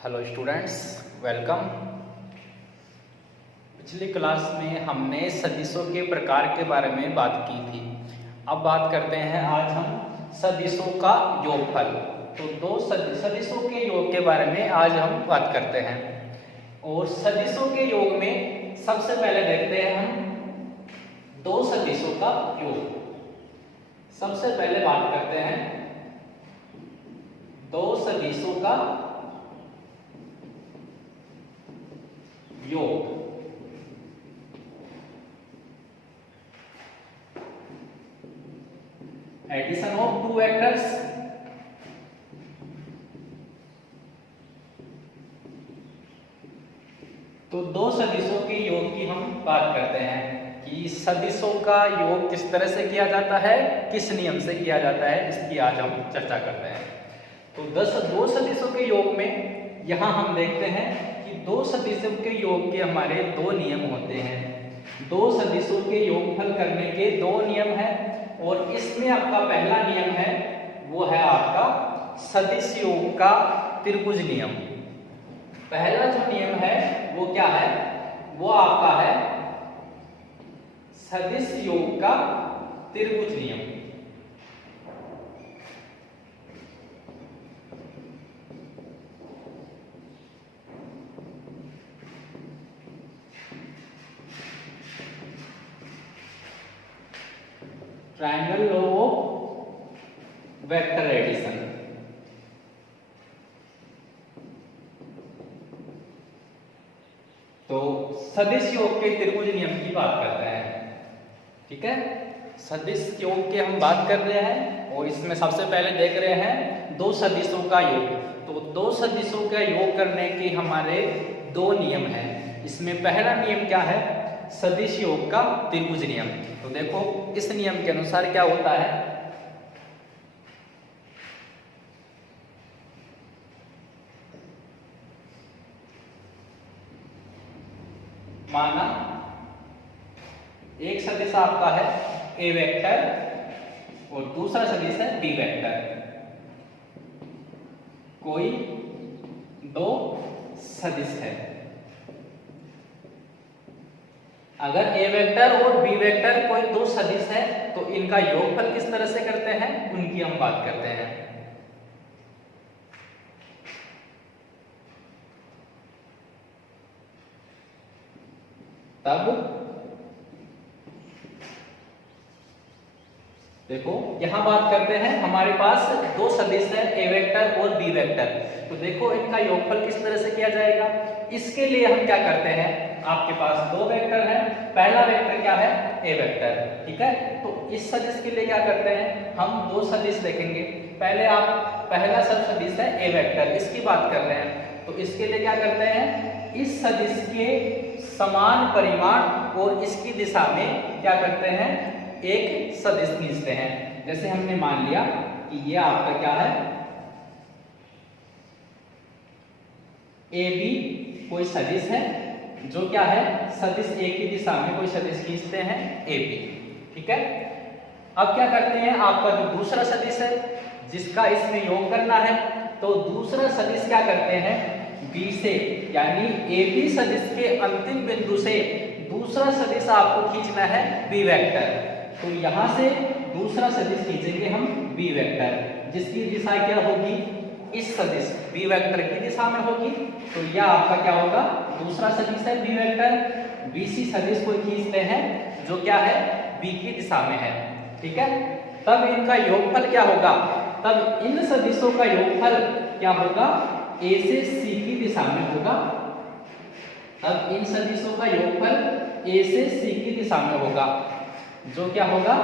Hello students, welcome. पिछली class में हमने सदिशों के प्रकार के बारे में बात की थी। अब बात करते हैं आज हम सदिशों का योगफल। तो दो सदिशों के योग के बारे में आज हम बात करते हैं। और सदिशों के योग में सबसे पहले देखते हैं हम दो सदिशों का योग। सबसे पहले बात करते हैं दो सदिशों का योग। एडिशन ऑफ टू वेक्टर्स तो दो सदिशों के योग की हम बात करते हैं कि सदिशों का योग किस तरह से किया जाता है, किस नियम से किया जाता है, इसकी आज हम चर्चा करते हैं। तो दो सदिशों के योग में यहां हम देखते हैं कि दो सदिशों के योग के हमारे दो नियम होते हैं। दो सदिशों के योगफल करने के दो नियम हैं और इसमें आपका पहला नियम है वो है आपका सदिश योग का त्रिभुज नियम। पहला जो नियम है वो क्या है, वो आपका है सदिश योग का त्रिभुज नियम। Triangle law of vector addition. तो सदिश योग के त्रिभुज नियम की बात करते हैं, ठीक है। सदिश योग के हम बात कर रहे हैं और इसमें सबसे पहले देख रहे हैं दो सदिशों का योग। तो दो सदिशों का योग करने के हमारे दो नियम हैं। इसमें पहला नियम क्या है, सदिश योग का त्रिभुज नियम। तो देखो इस नियम के अनुसार क्या होता है, माना एक सदिश आपका है ए वेक्टर और दूसरा सदिश है बी वेक्टर। कोई दो सदिश है। अगर ए वेक्टर और बी वेक्टर कोई दो सदिश है तो इनका योगफल किस तरह से करते हैं उनकी हम बात करते हैं। तब देखो यहां बात करते हैं, हमारे पास दो सदिश है ए वेक्टर और बी वेक्टर। तो देखो इनका योगफल किस तरह से किया जाएगा। इसके लिए हम क्या करते हैं, आपके पास दो वेक्टर है, पहला वेक्टर क्या है ए वेक्टर, ठीक है। तो इस सदिश के लिए क्या करते हैं, हम दो सदिश देखेंगे। पहले आप पहला सब सदिश है ए वेक्टर, इसकी बात कर रहे हैं। तो इसके लिए क्या करते हैं, इस सदिश के समान परिमाण और इसकी दिशा में क्या करते हैं, एक सदिश खींचते हैं। जैसे हमने मान लिया कि ये आपका क्या है ए बी कोई सदिश है जो क्या है सदिश ए की दिशा में कोई सदिश खींचते हैं ए बी, ठीक है। अब क्या करते हैं, आपका जो दूसरा सदिश है जिसका इसमें योग करना है, तो दूसरा सदिश क्या करते हैं बी से, यानी ए बी सदिश के अंतिम बिंदु से दूसरा सदिश आपको खींचना है बी वेक्टर। तो यहां से दूसरा सदिश खींचेंगे हम बी वेक्टर, जिसकी दिशा क्या होगी, इस सदिश बी वेक्टर की दिशा में होगी। तो यह आपका क्या होगा, दूसरा सदिश है बी वेक्टर। बीसी सदिश को खींचते हैं जो क्या है बी की दिशा में है, ठीक है। तब इनका योगफल क्या होगा, तब इन सदिशों का योगफल क्या होगा, ए से सी की दिशा में होगा। तब इन सदिशों का योगफल ए से सी की दिशा में होगा, जो क्या होगा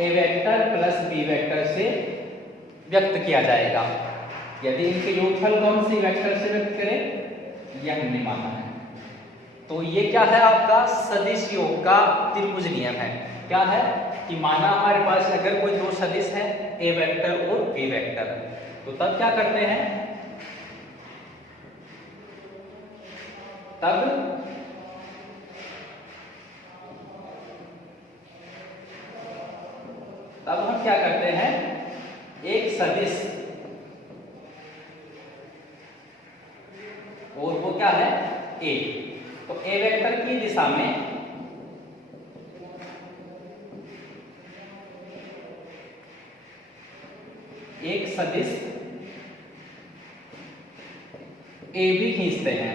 ए वेक्टर प्लस बी वेक्टर से व्यक्त किया जाएगा। यदि इनके योगफल को हम सी वेक्टर से व्यक्त करें, यह हमने माना है। तो ये क्या है आपका सदिश योग का त्रिभुज नियम है। क्या है कि माना हमारे पास अगर कोई दो सदिश है ए वेक्टर और बी वेक्टर, तो तब क्या करते हैं, तब हम क्या करते हैं, एक सदिश क्या है ए। तो ए वेक्टर की दिशा में एक सदिश ए बी खींचते हैं।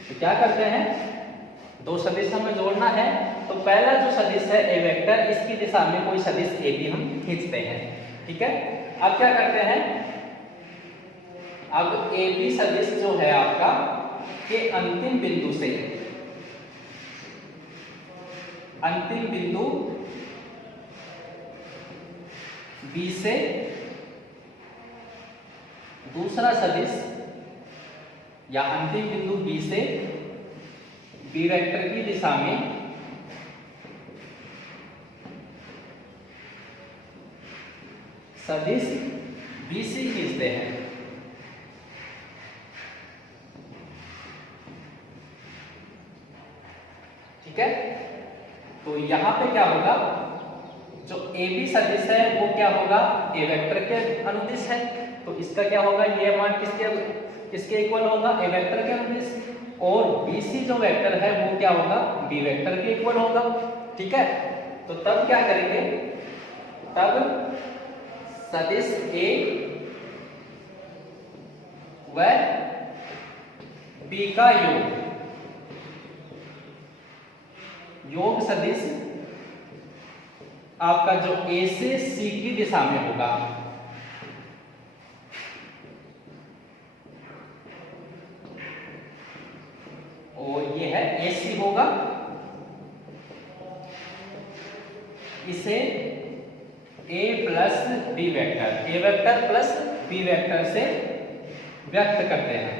तो क्या करते हैं, दो सदिश हमें जोड़ना है, तो पहला जो सदिश है ए वेक्टर, इसकी दिशा में कोई सदिश ए बी हम खींचते हैं। ठीक है, अब क्या करते हैं, अब ए बी सदिश जो है आपका के अंतिम बिंदु से, अंतिम बिंदु बी से दूसरा सदिश या अंतिम बिंदु बी से बी वेक्टर की दिशा में सदिश BC खींचते हैं। ठीक है, तो यहां पे क्या होगा, जो AB सदिश है वो क्या होगा, ए वेक्टर के अनुदिश है, तो इसका क्या होगा, ये मान किसके इक्वल होगा, ए वेक्टर के अनुदिश, और BC जो वेक्टर है वो क्या होगा, बी वेक्टर के इक्वल होगा। ठीक है, तो तब क्या करेंगे, तब सदिश A व B का योग सदिश आपका जो A से C की दिशा में होगा, और ये है AC होगा, इसे A plus B vector, A vector plus B vector से व्यक्त करते हैं।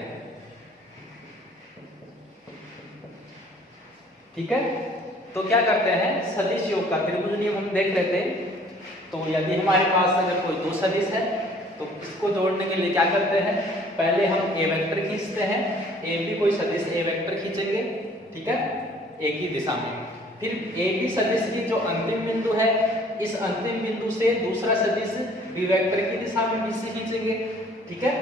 ठीक है, तो क्या करते हैं, सदिश योग का त्रिभुज नियम हम देख लेते हैं। तो यदि हमारे पास अगर कोई दो सदिश है तो इसको जोड़ने के लिए क्या करते हैं, पहले हम ए वेक्टर खींचते हैं, ए बी कोई सदिश ए वेक्टर खींचेंगे। ठीक है, ए की दिशा में, फिर ए बी सदिश की जो अंतिम बिंदु है, इस अंतिम बिंदु से दूसरा सदिश बी वेक्टर की दिशा में BC खींचेंगे। ठीक है,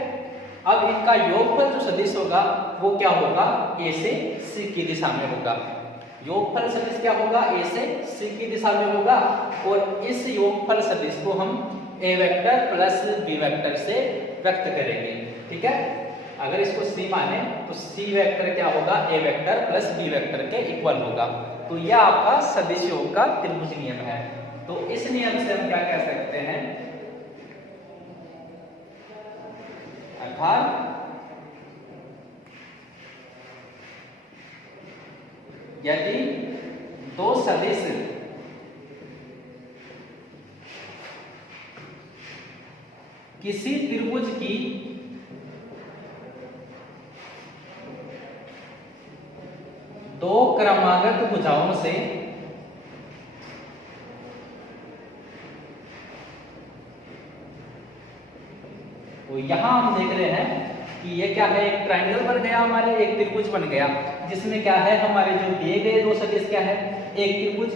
अब इनका योगफल जो सदिश होगा वो क्या होगा, A से C की दिशा में होगा। योगफल सदिश क्या होगा, A से C की दिशा में होगा, और इस योगफल सदिश को हम A vector plus B vector से व्यक्त करेंगे। ठीक है, अगर इसको C माने तो C वेक्टर क्या होगा, A vector plus B vector के इक्वल होगा। तो यह आपका सदिश योग का त्रिभुज नियम है। तो इस नियम से हम क्या कह सकते हैं, अर्थात यदि दो सदिश किसी त्रिभुज की दो क्रमागत भुजाओं से तो यहां हम देख रहे हैं कि ये क्या है, एक ट्रायंगल बन गया, हमारे एक त्रिभुज बन गया, जिसमें क्या है, हमारे जो दिए गए दो सदिश क्या है, एक त्रिभुज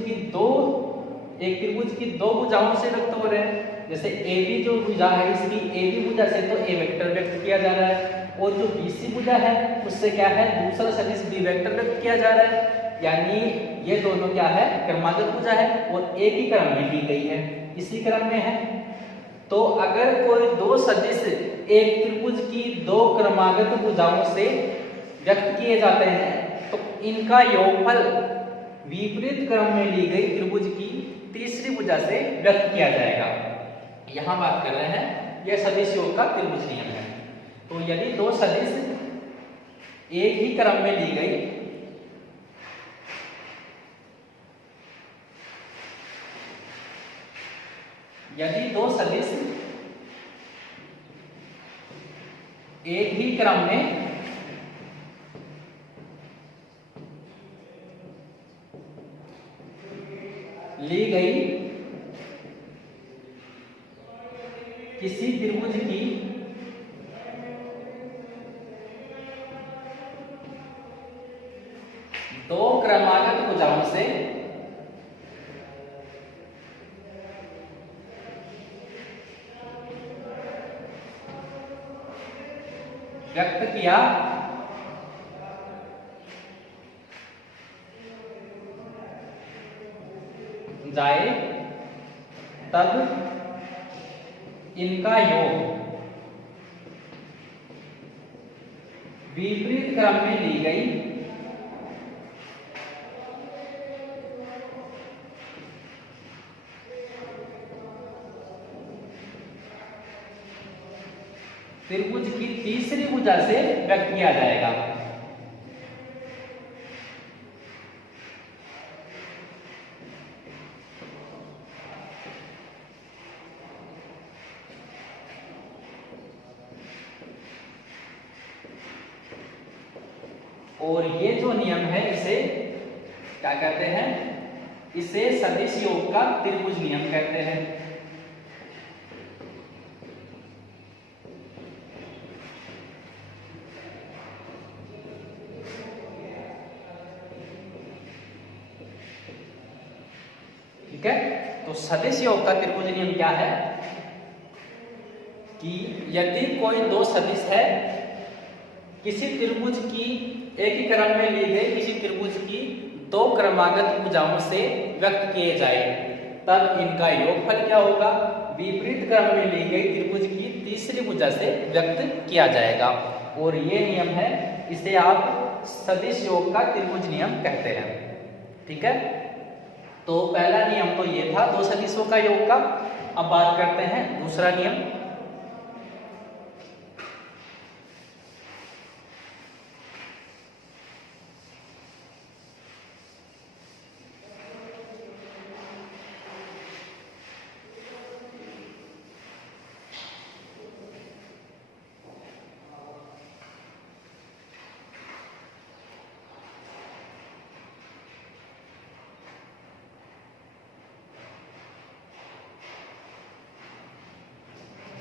की दो भुजाओं से व्यक्त हो रहे हैं। जैसे AB जो भुजा है, इसकी AB भुजा से तो A वेक्टर व्यक्त किया जा रहा है, और जो BC भुजा है उससे क्या है, दूसरा सदिश B वेक्टर व्यक्त किया जा रहा है। यानी ये दोनों क्या है, क्रमागत भुजा है और एक ही क्रम में ली गई है, इसी क्रम में है। तो अगर कोई दो सदिश एक त्रिभुज की दो क्रमागत भुजाओं से व्यक्त किए जाते हैं, तो इनका योगफल विपरीत क्रम में ली गई त्रिभुज की तीसरी भुजा से व्यक्त किया जाएगा। यहां बात कर रहे हैं, यह सदिश योग का त्रिभुज नियम है। तो यदि दो सदिश एक ही क्रम में ली गई, यदि दो सदिश एक ही क्रम में ली गई किसी त्रिभुज की दो क्रमागत भुजाओं से व्यक्त किया जाए तब इनका योग विपरीत क्रम में ली गई त्रिभुज की तीसरी भुजा से व्यक्त किया जाएगा। और ये जो नियम है इसे क्या कहते हैं? इसे सदिश योग का त्रिभुज नियम कहते हैं। ठीक है, तो सदिश योग का त्रिभुज नियम क्या है कि यदि कोई दो सदिश है किसी त्रिभुज की एक ही क्रम में ली गई किसी त्रिभुज की दो क्रमागत भुजाओं से व्यक्त किए जाए तब इनका योगफल क्या होगा? विपरीत क्रम में ली गई त्रिभुज की तीसरी भुजा से व्यक्त किया जाएगा। और ये नियम है, इसे आप सदिश योग का त्रिभुज नियम कहते हैं। ठीक है, तो पहला नियम तो ये था दो सदिशों का योग का। अब बात करते हैं दूसरा नियम।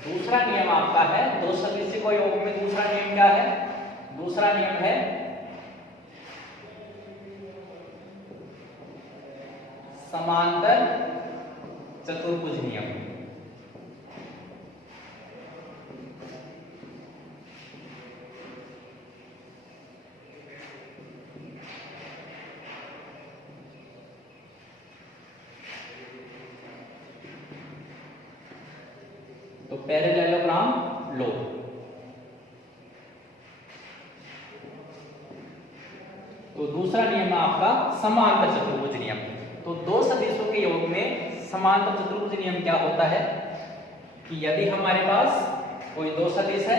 दूसरा नियम आपका है दो सदिश को योग में। दूसरा नियम क्या है? दूसरा नियम है समांतर चतुर्भुज नियम। तो पैरेललोग्राम लो। तो दूसरा नियम है आपका समांतर चतुर्भुज नियम। तो दो सदिशों के योग में समांतर चतुर्भुज नियम क्या होता है कि यदि हमारे पास कोई दो सदिश है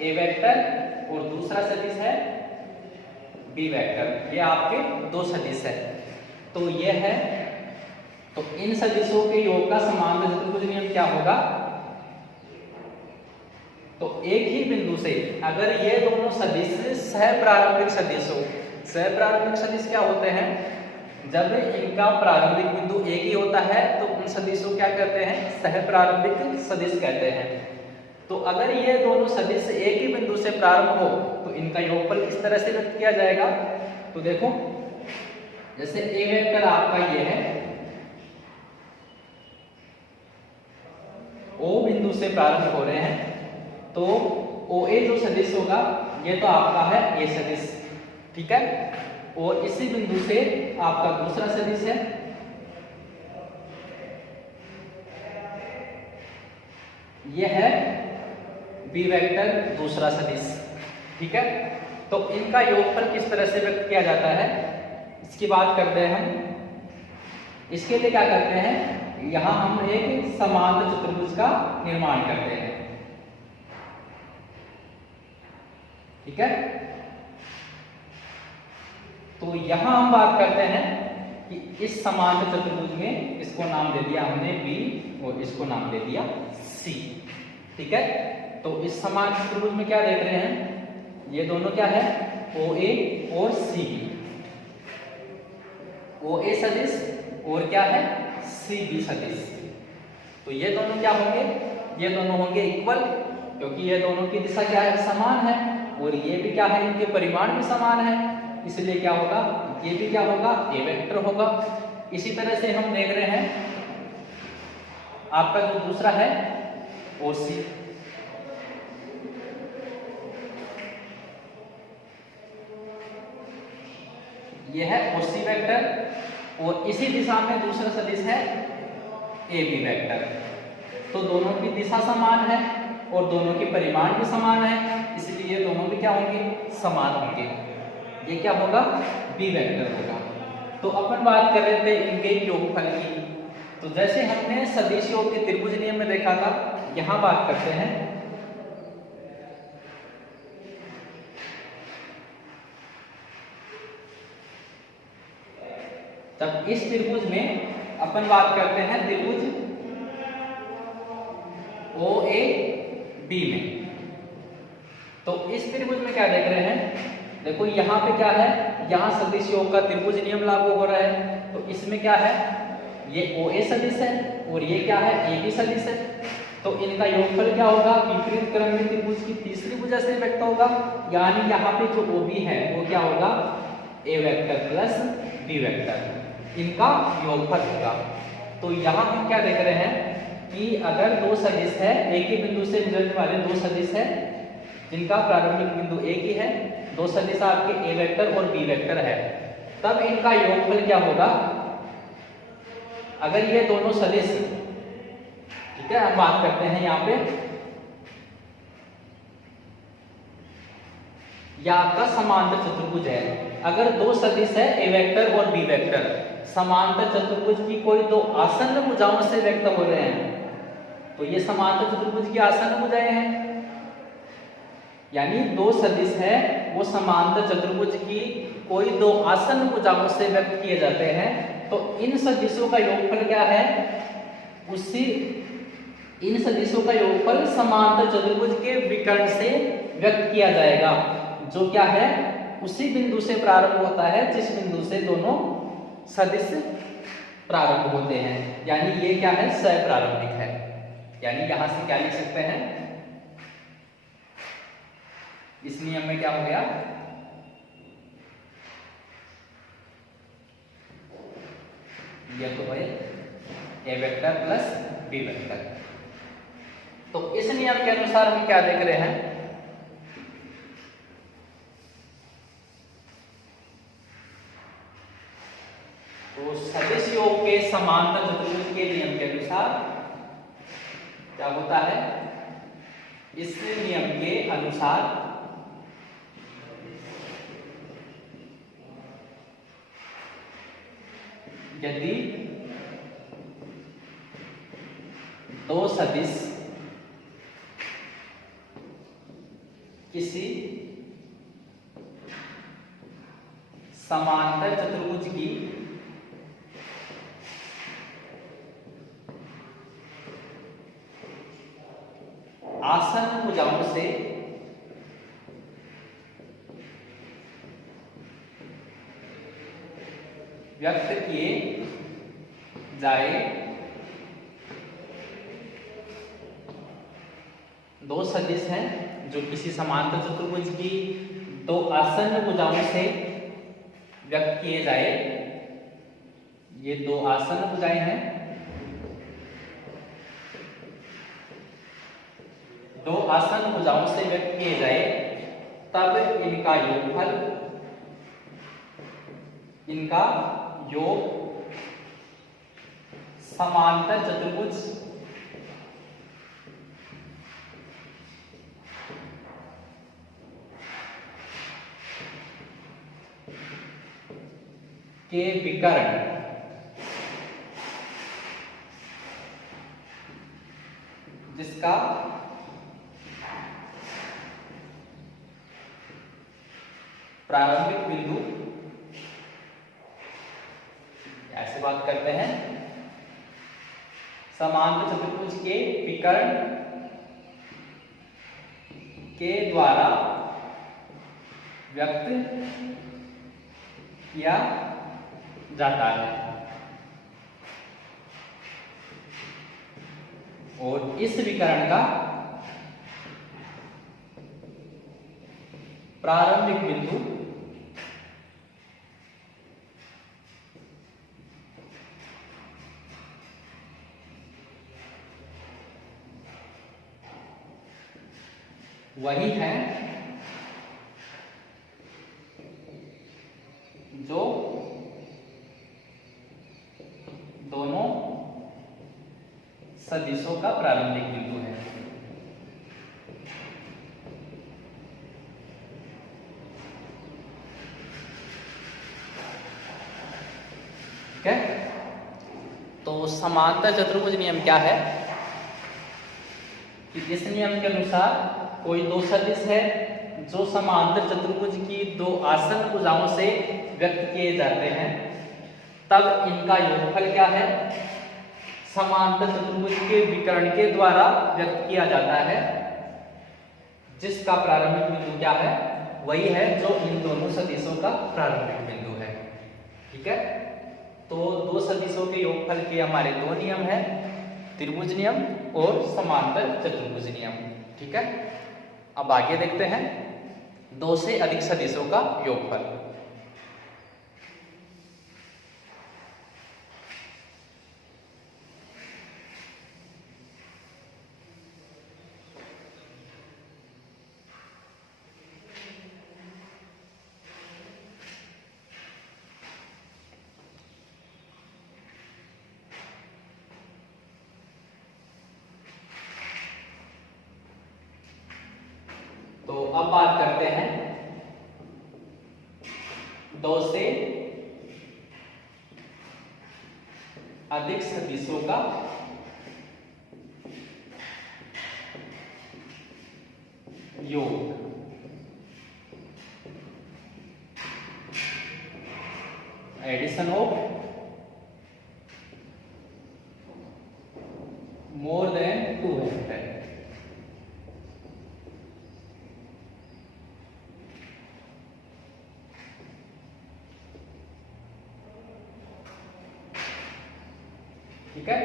ए वेक्टर और दूसरा सदिश है बी वेक्टर, ये आपके दो सदिश है, तो ये है, तो इन सदिशों के योग का समांतर चतुर्भुज नियम क्या होगा? तो एक ही बिंदु से अगर ये दोनों सदिश सहप्रारंभिक सदिश हो, सहप्रारंभिक सदिश क्या होते हैं? जब इनका प्रारंभिक बिंदु एक ही होता है तो उन सदिशों क्या कहते हैं? सहप्रारंभिक सदिश कहते हैं। तो अगर ये दोनों सदिश एक ही बिंदु से प्रारंभ हो तो इनका योगफल किस तरह से व्यक्त किया जाएगा? तो देखो, जैसे ए वेक्टर आपका ये है, ओ बिंदु से प्रारंभ हो रहे हैं, तो ओ ए जो सदिश होगा ये तो आपका है ये सदिश। ठीक है, और इसी बिंदु से आपका दूसरा सदिश है, ये है बी वेक्टर दूसरा सदिश। ठीक है, तो इनका योगफल किस तरह से व्यक्त किया जाता है इसकी बात करते हैं हम। इसके लिए क्या करते हैं? यहां हम एक समांतर चतुर्भुज का निर्माण करते हैं। ठीक है, तो यहां हम बात करते हैं कि इस समांतर चतुर्भुज में इसको नाम दे दिया हमने बी और इसको नाम दे दिया सी। ठीक है, तो इस समांतर चतुर्भुज में क्या देख रहे हैं? ये दोनों क्या है? ओ ए और सी बी। ओ ए सदिश और क्या है? सी बी सदिश। तो ये दोनों क्या होंगे? ये दोनों होंगे इक्वल, क्योंकि ये दोनों की दिशा क्या है? समान है, और ये भी क्या है? इनके परिमाण भी समान है, इसलिए क्या होगा? ये भी क्या होगा? ए वेक्टर होगा। इसी तरह से हम देख रहे हैं आपका जो दूसरा है ओ सी। ये है OC वेक्टर और इसी दिशा में दूसरा सदिश है AB वेक्टर। तो दोनों की दिशा समान है और दोनों के परिमाण भी समान है, इसलिए ये दोनों भी क्या होंगे, समान होंगे। ये क्या होगा, B वेक्टर होगा। तो अपन बात कर रहे थे इनके योगफल की। तो जैसे हमने सदिश योग के त्रिभुज नियम में देखा था, यहां बात करते हैं। तब इस त्रिभुज में अपन बात करते हैं त्रिभुज OAB में। तो इस त्रिभुज में क्या देख रहे हैं, देखो यहाँ पे क्या है, यहाँ सदिश योग का त्रिभुज नियम लागू हो रहा है। तो इसमें क्या है, ये OA सदिश है और ये क्या है, AB सदिश है। तो इनका योगफल क्या होगा, विपरीत क्रम में त्रिभुज की तीसरी भुजा से व्यक्त होगा। यानी यहाँ पे जो OB है वो क्या होगा, A vector plus B vector, इनका योगफल होगा। तो यहाँ हम क्या देख रहे हैं कि अगर दो सदिश है, एक ही बिंदु से गुजरने वाले दो सदिश है जिनका प्रारंभिक बिंदु एक ही है, दो सदिश आपके A वेक्टर और B वेक्टर है, तब इनका योगफल क्या होगा। अगर ये दोनों सदिश, ठीक है, हम बात करते हैं यहाँ पे, या आपका समांतर चतुर्भुज है। अगर दो सदिश है A वेक्टर और B वेक्टर, समांतर चतुर्भुज की कोई दो आसन्न भुजाओं से व्यक्त हो रहे हैं, तो ये समांतर चतुर्भुज की आसन्न भुजाएं हैं। यानी दो सदिश है वो समांतर चतुर्भुज की कोई दो आसन्न भुजाओं से व्यक्त किए जाते हैं। तो इन सदिशों का योगफल क्या है, उसी इन सदिशों का योगफल समांतर चतुर्भुज के विकर्ण से व्यक्त किया जाएगा, जो क्या है, उसी बिंदु से प्रारंभ होता है जिस बिंदु से दोनों सदिश प्रारंभ होते हैं। यानी ये क्या है, सप्रारंभिक है। यानी यहां से क्या लिख सकते हैं, इस नियम में क्या हो गया, ये तो भाई A vector plus B vector. तो इस नियम के अनुसार हम क्या देख रहे हैं, तो सदिश योग के समांतर चतुर्भुज के नियम के अनुसार क्या होता है, इस नियम के अनुसार यदि दो सदिश किसी समांतर चतुर्भुज की आसन्न भुजाओं से व्यक्त किए जाए, दो सदिश हैं जो किसी समांतर चतुर्भुज की दो आसन्न भुजाओं से व्यक्त किए जाए, ये दो आसन्न भुजाएं हैं, दो आसन्न भुजाओं से व्यक्त किए जाए, तब इनका योगफल, इनका योग समांतर चतुर्भुज के विकर्ण जिसका प्रारंभिक बिंदु, ऐसे बात करते हैं, समांतर चतुर्भुज के विकर्ण के द्वारा व्यक्त किया जाता है। और इस विकर्ण का प्रारंभिक बिंदु वही है जो प्रारंभिक बिंदु है। ठीक है, तो समांतर चतुर्भुज नियम क्या है कि इस नियम के अनुसार कोई दो सदिश है जो समांतर चतुर्भुज की दो आसन्न भुजाओं से व्यक्त किए जाते हैं, तब इनका योगफल क्या है, समांतर चतुर्भुज के विकर्ण के द्वारा व्यक्त किया जाता है, जिसका प्रारंभिक बिंदु क्या है, वही है जो इन दोनों सदिशों का प्रारंभिक बिंदु है। ठीक है, तो दो सदिशों के योगफल के हमारे दो नियम हैं, त्रिभुज नियम और समांतर चतुर्भुज नियम। ठीक है, अब आगे देखते हैं दो से अधिक सदिशों का योगफल। तो अब बात करते हैं दो से अधिक सदिशों का योग। Addition of more than two vector. ठीक है,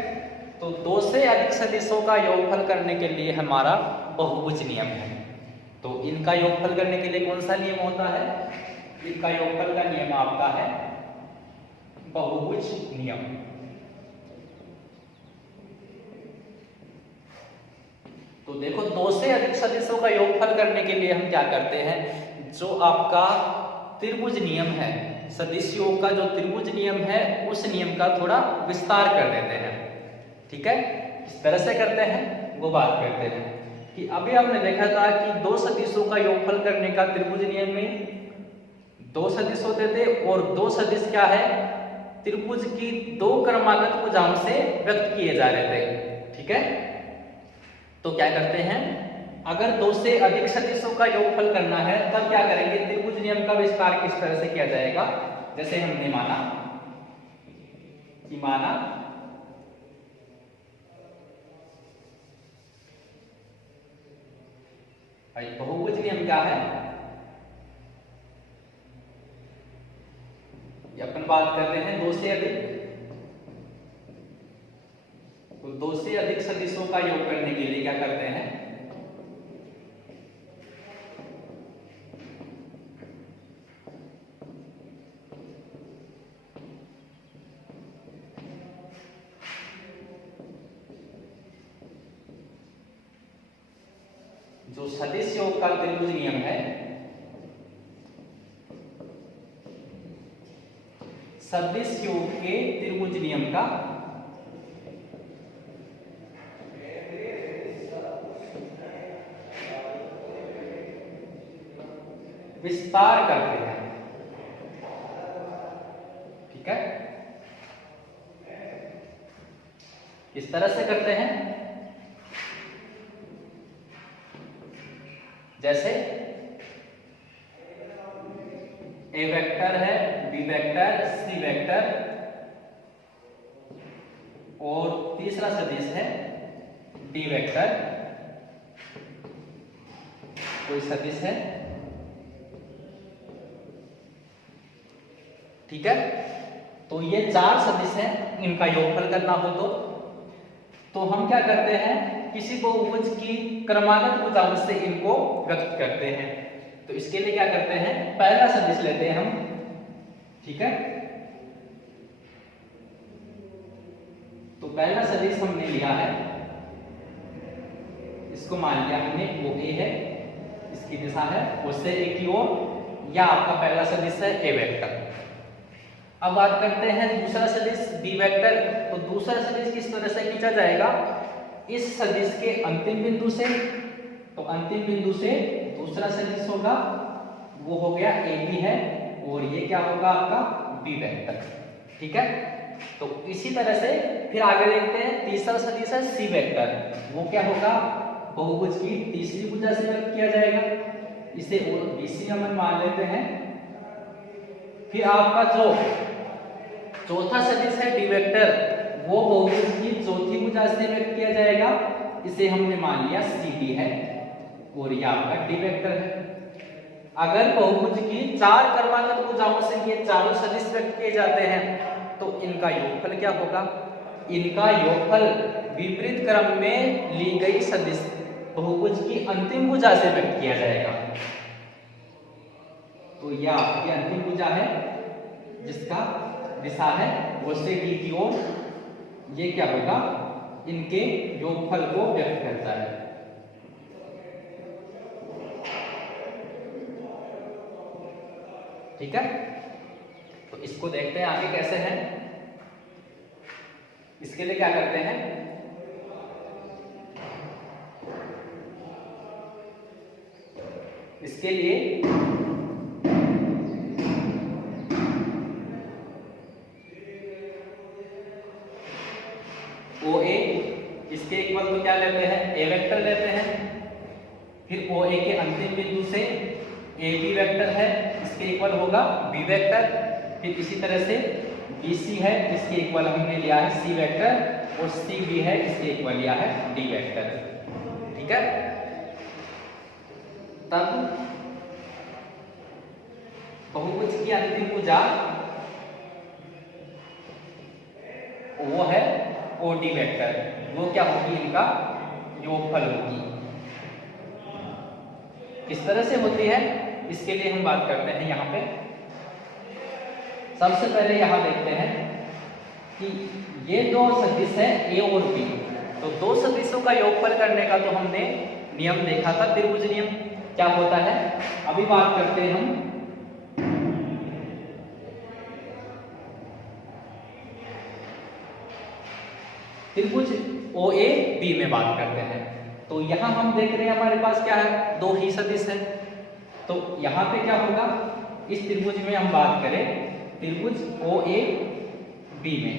तो दो से अधिक सदिशों का योगफल करने के लिए हमारा बहुभुज नियम है। तो इनका योगफल करने के लिए कौन सा नियम होता है, इनका योगफल का नियम आपका है बहुभुज नियम। तो देखो, दो से अधिक सदिशों का योगफल करने के लिए हम क्या करते हैं, जो आपका त्रिभुज नियम है, सदिश योग का जो त्रिभुज नियम है, उस नियम का थोड़ा विस्तार कर देते हैं। ठीक है, इस तरह से करते हैं, वो बात करते हैं कि अभी हमने देखा था कि दो सदिशों का योगफल करने का त्रिभुज नियम में दो सदिश होते थे, और दो सदिश क्या है, त्रिभुज की दो क्रमागत भुजाओं से व्यक्त किए जा रहे थे। ठीक है, तो क्या करते हैं, अगर दो से अधिक सदिशों का योगफल करना है तब क्या करेंगे, त्रिभुज नियम का विस्तार किस तरह से किया जाएगा। जैसे हमने माना भाई बहुभुज नियम क्या है, ये अपन बात कर रहे हैं दो से अधिक। तो दो से अधिक सदिशों का योग करने के लिए क्या करते हैं, जो सदिश योग का त्रिभुज नियम है, सदिश योग के त्रिभुज नियम का विस्तार करते हैं। ठीक है, किस तरह से करते हैं, जैसे ए वेक्टर है, बी वेक्टर, सी वेक्टर, और तीसरा सदिश है डी वेक्टर, कोई सदिश है। ठीक है, तो ये चार सदिश हैं, इनका योगफल करना हो तो हम क्या करते हैं, किसी बहुभुज की क्रमागत भुजाओं से इनको व्यक्त करते हैं। तो इसके लिए क्या करते हैं, पहला सदिश लेते हैं हम। ठीक है, तो पहला सदिश हमने लिया है, इसको मान लिया हमने वो ए है, इसकी दिशा है उससे ए की ओर, या आपका पहला सदिश है ए वेक्टर। अब बात करते हैं दूसरा सदिश बी वेक्टर। तो दूसरा सदिश किस तरह से खींचा जाएगा, इस सदिश के अंतिम बिंदु से, तो अंतिम बिंदु से दूसरा सदिश होगा वो हो गया AB है, और ये क्या होगा आपका B वेक्टर। ठीक है, तो इसी तरह से फिर आगे देखते हैं तीसरा सदिश है C वेक्टर। वो क्या होगा, बहुभुज की तीसरी भुजा से व्यक्त किया जाएगा, इसे BC हम मान लेते हैं। फिर आपका जो चौथा सदिश है D वेक्टर, वो बहुभुज की चौथी भुजा से व्यक्त किया जाएगा, इसे हमने मान लिया CB है, और ये आपका D वेक्टर है। अगर बहुभुज की चार क्रमागत भुजाओं से ये चारों सदिश व्यक्त किए जाते हैं तो इनका योगफल क्या होगा, इनका योगफल विपरीत क्रम में ली गई सदिश बहुभुज की अंतिम भुजा से व्यक्त किया जाएगा। तो यह आपकी अंतिम भुजा है जिसका दिशा है वो से D की ओर, ये क्या होगा, इनके योगफल को व्यक्त करता है। ठीक है, तो इसको देखते हैं आगे कैसे है। इसके लिए क्या करते हैं, इसके लिए OA, इसके इक्वल तो क्या लेते हैं, A वेक्टर लेते हैं। फिर OA के अंतिम बिंदु से AB वेक्टर है, इसके इक्वल होगा B वेक्टर। फिर इसी तरह से BC है, इसके इक्वल हमने लिया है C वेक्टर, और CB है, इसके इक्वल लिया है D वेक्टर। ठीक है, तब बहुभुज की अंतिम भुजा वो है OD वेक्टर, वो क्या होगी, इनका योगफल होगी। किस तरह से होती है इसके लिए हम बात करते हैं। यहाँ पे सबसे पहले यहाँ देखते हैं कि ये दो सदिश है A और B, तो दो सदिशों का योगफल करने का तो हमने नियम देखा था, त्रिभुज नियम क्या होता है। अभी बात करते हैं हम त्रिभुज OAB में बात करते हैं। तो यहाँ हम देख रहे हैं हमारे पास क्या है, दो ही सदिश है। तो यहाँ पे क्या होगा, इस त्रिभुज में हम बात करें त्रिभुज OAB में,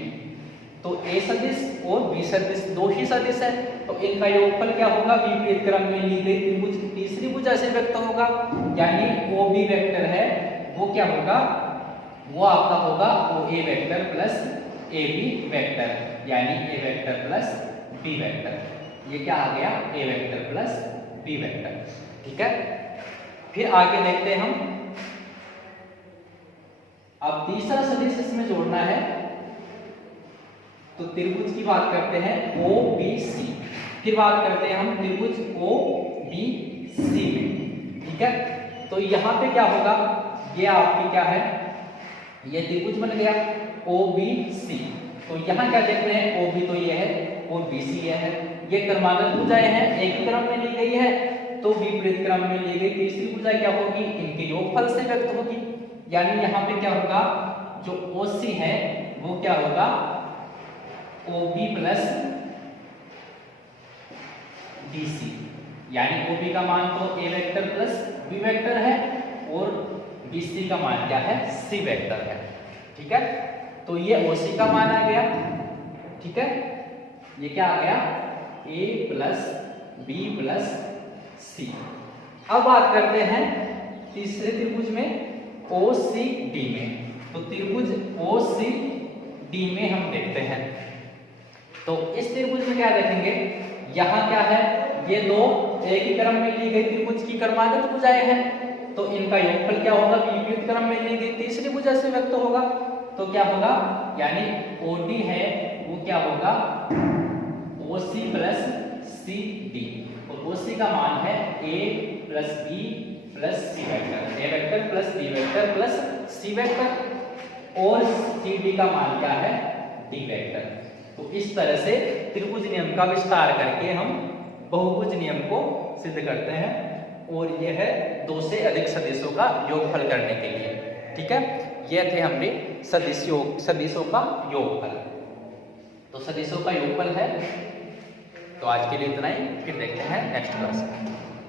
तो A सदिश और B सदिश दो ही सदिश है, तो इनका योगफल क्या होगा, विपरीत क्रम में ली गई त्रिभुज की तीसरी भुजा से व्यक्त होगा। यानी OB वेक्टर है वो क्या होगा, वो आपका होगा OA vector plus AB vector, यानी A vector plus B vector. ये क्या आ गया, A vector plus B vector. ठीक है, फिर आगे देखते हैं हम। अब तीसरा सदिश इसमें जोड़ना है, तो त्रिभुज की बात करते हैं OBC, फिर बात करते हैं हम त्रिभुज OBC में। ठीक है, तो यहाँ पे क्या होगा, ये आपकी क्या है, ये त्रिभुज बन गया OBC। तो यहाँ क्या देख रहे हैं, OB तो ये है और BC ये है, ये क्रमागत भुजाएं हैं, एक ही क्रम में ली गई है, तो विपरीत क्रम में ली गई तीसरी भुजा क्या होगी, इनके योगफल से व्यक्त होगी। यानी यहाँ पे क्या होगा, जो OC है वो क्या होगा OB प्लस BC, यानी OB का मान तो A vector plus B vector है और BC का मान क्या है, C वेक्टर है। ठीक है, तो ये OC का मान आ गया। ठीक है, ये क्या आ गया, A plus B plus C। अब बात करते हैं तीसरे त्रिभुज में OCD में, तो त्रिभुज OCD में हम देखते हैं। तो इस त्रिभुज में क्या देखेंगे, यहाँ क्या है, ये दो एक ही क्रम में ली गई त्रिभुज की क्रमागत भुजाएं हैं, तो इनका योगफल क्या होगा, विपरीत क्रम में ली गई तीसरी भुजा से व्यक्त होगा। तो क्या होगा, यानी OD है वो क्या होगा OC प्लस CD, और OC का मान है A plus B plus C vector, A vector plus B vector plus C vector, और CD का मान क्या है, D वेक्टर। तो इस तरह से त्रिभुज नियम का विस्तार करके हम बहुभुज नियम को सिद्ध करते हैं, और यह है दो से अधिक सदिशों का योगफल करने के लिए। ठीक है, ये थे हमने सदिशों का योगफल। तो सदिशों का योगफल है तो आज के लिए इतना ही, फिर देखते हैं नेक्स्ट क्लास में।